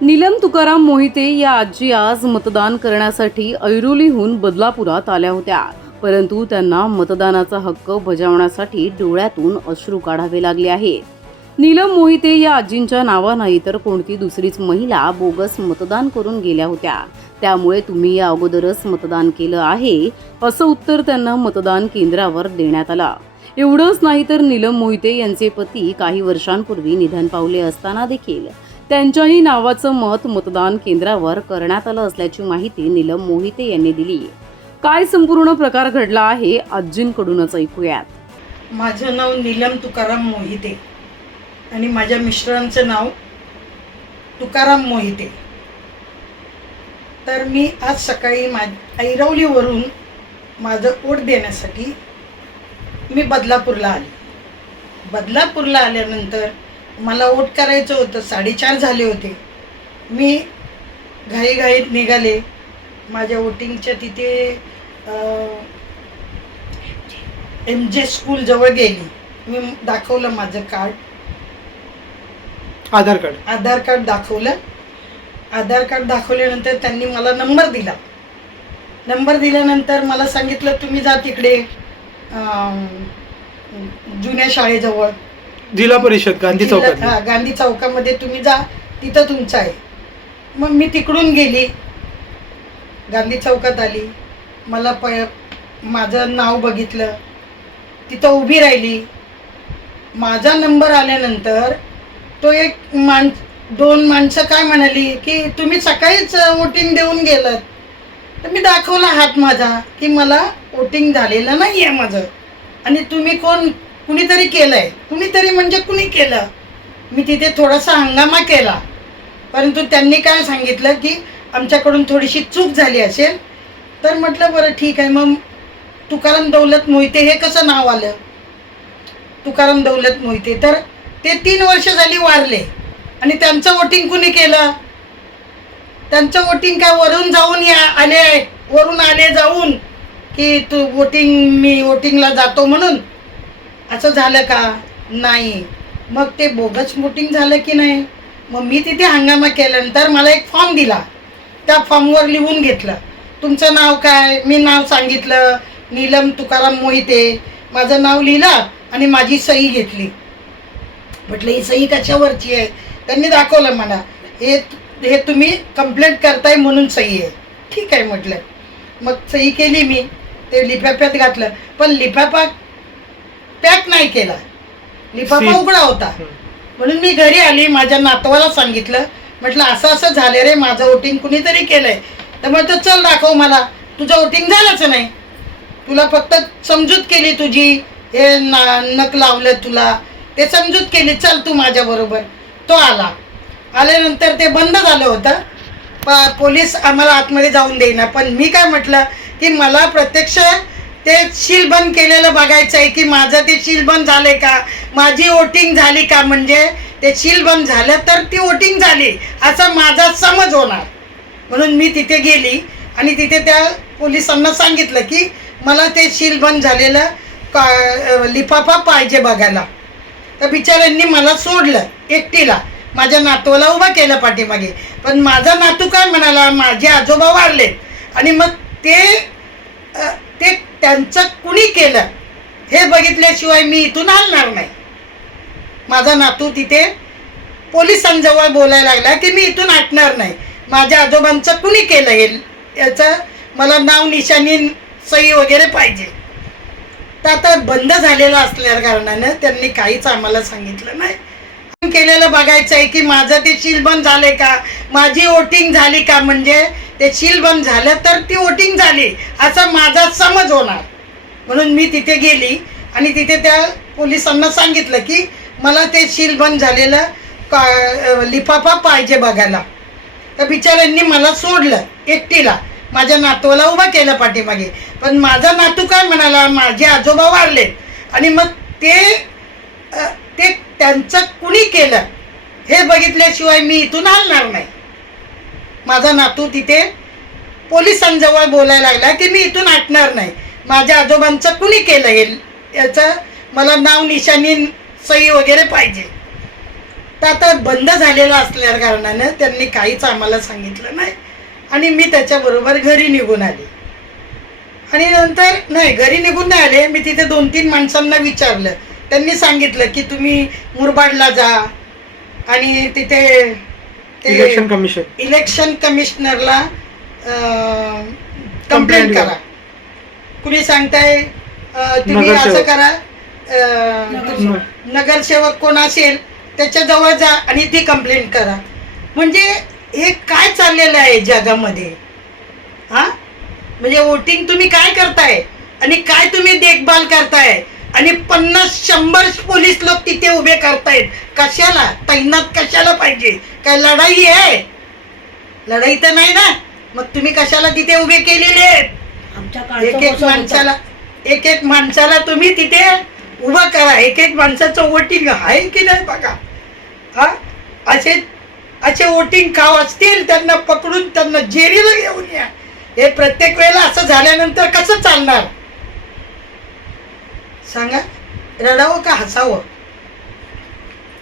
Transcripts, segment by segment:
नीलम तुकाराम मोहिते या आजी आज मतदान करण्यासाठी ऐरोलीहून बदलापुरात आल्या होत्या. परंतु त्यांना मतदानाचा हक्क बजावण्यासाठी डोळ्यातून अश्रू काढावे लागले आहेत नीलम मोहिते या आजींच्या नावानं तर कोणती दुसरीच महिला बोगस मतदान करून गेल्या होत्या. त्यामुळे तुम्ही या अगोदरच मतदान केलं आहे असं उत्तर त्यांना मतदान केंद्रावर देण्यात आलं. एवढंच नाही तर नीलम मोहिते यांचे पती काही वर्षांपूर्वी निधन पावले असताना देखील त्यांच्याही नावाचं मत मतदान केंद्रावर करण्यात आलं असल्याची माहिती नीलम मोहिते यांनी दिली. काय संपूर्ण प्रकार घडला आहे आजींकडूनच ऐकूयात. माझं नाव नीलम तुकाराम मोहिते आणि माझ्या मिस्टरांचं नाव तुकाराम मोहिते. तर मी आज सकाळी मा ऐरवलीवरून माझं ओट देण्यासाठी मी बदलापूरला आले. बदलापूरला आल्यानंतर मला ओट करायचं होतं. साडेचार झाले होते. मी घाईघाईत निघाले. माझ्या वोटिंगच्या तिथे एम जे स्कूल जवळ गेली. मी दाखवलं माझं card Aadhaar card Aadhaar card दाखवलं. आधार कार्ड दाखवल्यानंतर त्यांनी मला नंबर दिला. नंबर दिल्यानंतर मला सांगितलं तुम्ही जा तिकडे जुन्या शाळेजवळ. जिल्हा परिषद गांधी चौकात. हा, गांधी चौकामध्ये तुम्ही जा तिथं तुमचं आहे. मग मी तिकडून गेली. गांधी चौकात आली. मला प माझं नाव बघितलं. तिथं उभी राहिली. माझा नंबर आल्यानंतर तो एक मान दोन माणसं काय म्हणाली की तुम्ही सकाळीच वोटिंग देऊन गेलं तर मी दाखवला हात माझा की मला वोटिंग झालेलं नाही आहे माझं. आणि तुम्ही कोण कुणीतरी केलं आहे कुणीतरी म्हणजे कुणी केलं? मी तिथे थोडासा हंगामा केला. परंतु त्यांनी काय सांगितलं की आमच्याकडून थोडीशी चूक झाली असेल तर म्हटलं बरं ठीक आहे. मग तुकाराम दौलत मोहिते हे कसं नाव आलं? तुकाराम दौलत मोहिते. तर ते तीन वर्ष झाली वारले. आणि त्यांचं वोटिंग कुणी केलं? त्यांचं वोटिंग काय वरून जाऊन या आले वरून आले जाऊन की तू वोटिंग मी वोटिंगला जातो म्हणून. असं झालं का? नाही. मग ते बोगस वोटिंग झालं की नाही? मग मी तिथे हंगामा केल्यानंतर मला एक फॉर्म दिला. त्या फॉर्मवर लिहून घेतलं. तुमचं नाव काय? मी नाव सांगितलं. नीलम तुकाराम मोहिते. माझं नाव लिहिलं आणि माझी सही घेतली. म्हटलं ही सही कशावरची आहे. त्यांनी दाखवलं मला. हे हे तुम्ही कंप्लेंट करताय म्हणून सही आहे. ठीक आहे म्हटलं. मग सही केली मी. ते लिफाफ्यात घातलं. पण लिफाफा पॅक नाही केला. लिफाफा. उघडा होता. म्हणून मी घरी आली माझ्या नातवाला सांगितलं. म्हटलं असं असं झालं रे माझं वोटिंग कुणीतरी केलंय. तर म्हटलं चल दाखव मला. तुझं वोटिंग झालंच नाही. तुला फक्त समजूत केली तुझी. हे ना नक लावलं तुला. ते समजूत केली चल तू माझ्याबरोबर तो आला. आल्यानंतर ते बंद झालं होतं. प पोलीस आम्हाला आतमध्ये जाऊन देईना. पण मी काय म्हटलं की मला प्रत्यक्ष ते शिलबंद केलेलं बघायचं आहे की माझं ते शिलबंद झालं का? माझी वोटिंग झाली का? म्हणजे ते शिलबंद झालं तर ती वोटिंग झाली. असा माझा समज होणार. म्हणून मी तिथे गेली आणि तिथे त्या पोलिसांना सांगितलं की मला ते शिलबंद झालेलं का लिफाफा पाहिजे बघायला. तर बिचाऱ्यांनी मला सोडलं एकटीला. माझ्या नातूला उभं केलं पाठीमागे. पण माझा नातू काय म्हणाला? माझे आजोबा वारले. आणि मग ते ते त्यांचं कुणी केलं? हे बघितल्याशिवाय मी इथून हलणार नाही. माझा नातू तिथे पोलिसांजवळ बोलायला लागला की मी इथून हटणार नाही. माझ्या आजोबांचं कुणी केलं हे? याचं मला नाव निशाणी सही वगैरे पाहिजे. तर आता बंद झालेलं असल्या कारणानं त्यांनी काहीच आम्हाला सांगितलं नाही. केलेलं बघायचं आहे की माझं ते शिलबंद झालंय का? माझी वोटिंग झाली का? म्हणजे ते शिलबंद बंद झालं तर ती वोटिंग झाली. असा माझा समज होणार. म्हणून मी तिथे गेली आणि तिथे त्या पोलिसांना सांगितलं की मला ते शिलबंद बंद झालेलं का लिफाफा पाहिजे बघायला. तर बिचाऱ्यांनी मला सोडलं एकटीला. माझ्या नातूला उभं केलं पाठीमागे. पण माझा नातू काय म्हणाला? माझे आजोबा वारले आणि मग ते त्यांचं कुणी केलं? हे बघितल्याशिवाय मी इथून हलणार नाही. माझा नातू तिथे पोलिसांजवळ बोलायला लागला की मी इथून हटणार नाही. माझ्या आजोबांचं कुणी केलं हे? याचं मला नाव निशाणी सही वगैरे पाहिजे. तर आता बंद झालेलं असल्या कारणानं त्यांनी काहीच आम्हाला सांगितलं नाही. आणि मी त्याच्याबरोबर घरी निघून आले. आणि नंतर नाही घरी निघून नाही आले. मी तिथे दोन तीन माणसांना विचारलं. त्यांनी सांगितलं की तुम्ही मुरबाडला जा आणि तिथे इलेक्शन कमिशन इलेक्शन कमिशनरला कंप्लेंट करा. कुणी सांगताय? तुम्ही. असं करा नगरसेवक. कोण असेल त्याच्याजवळ जा आणि ती कंप्लेंट करा. म्हणजे हे काय चाललेलं आहे जगामध्ये? हा? म्हणजे वोटिंग तुम्ही काय करताय? आणि काय तुम्ही देखभाल करताय? आणि पन्नास शंभर पोलीस लोक तिथे उभे करतायत. कशाला? तैनात कशाला पाहिजे? काय लढाई आहे? लढाई तर नाही ना? मग तुम्ही कशाला तिथे उभे केलेले आहेत? एक एक माणसाला एक एक माणसाला तुम्ही तिथे उभं करा. एक एक माणसाचं वोटिंग आहे की नाही बघा? हा? असे असे वोटिंग खाव असतील त्यांना पकडून त्यांना जेरीला घेऊन या. हे प्रत्येक वेळेला असं झाल्यानंतर कसं चालणार? सांगा रडावं का हसावं?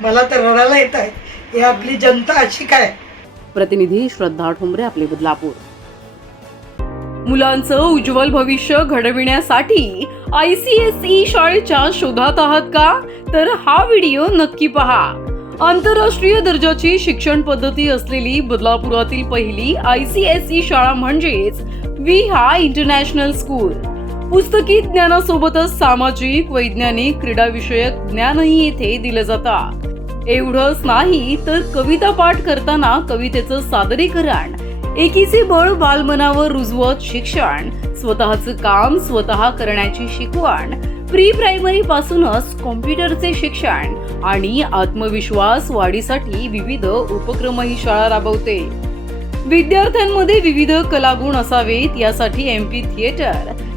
मला तर रडायला येत आहे. हे आपली जनता अशी काय? प्रतिनिधी श्रद्धा ठोंबरे आपले बदलापूर. मुलांचं उज्ज्वल भविष्य घडविण्यासाठी आय सी एस ई शाळेच्या शोधात आहात का? तर हा व्हिडिओ नक्की पहा. आंतरराष्ट्रीय दर्जाची शिक्षण पद्धती असलेली बदलापुरातील पहिली आय सी एस ई शाळा म्हणजेच विहा इंटरनॅशनल स्कूल. पुस्तकी ज्ञानासोबतच सामाजिक वैज्ञानिक क्रीडाविषयक ज्ञानही येथे दिलं जातं. एवढंच नाही तर कविता पाठ करताना कवितेचं सादरीकरण एकीचे बळ बालमनावर रुजवत शिक्षण स्वतःचं काम स्वतः करण्याची शिकवण प्री प्रायमरी पासूनच कॉम्प्युटरचे शिक्षण आणि आत्मविश्वास वाढीसाठी विविध उपक्रम ही शाळा राबवते. विद्यार्थ्यांमध्ये विविध कलागुण असावेत यासाठी M P theatre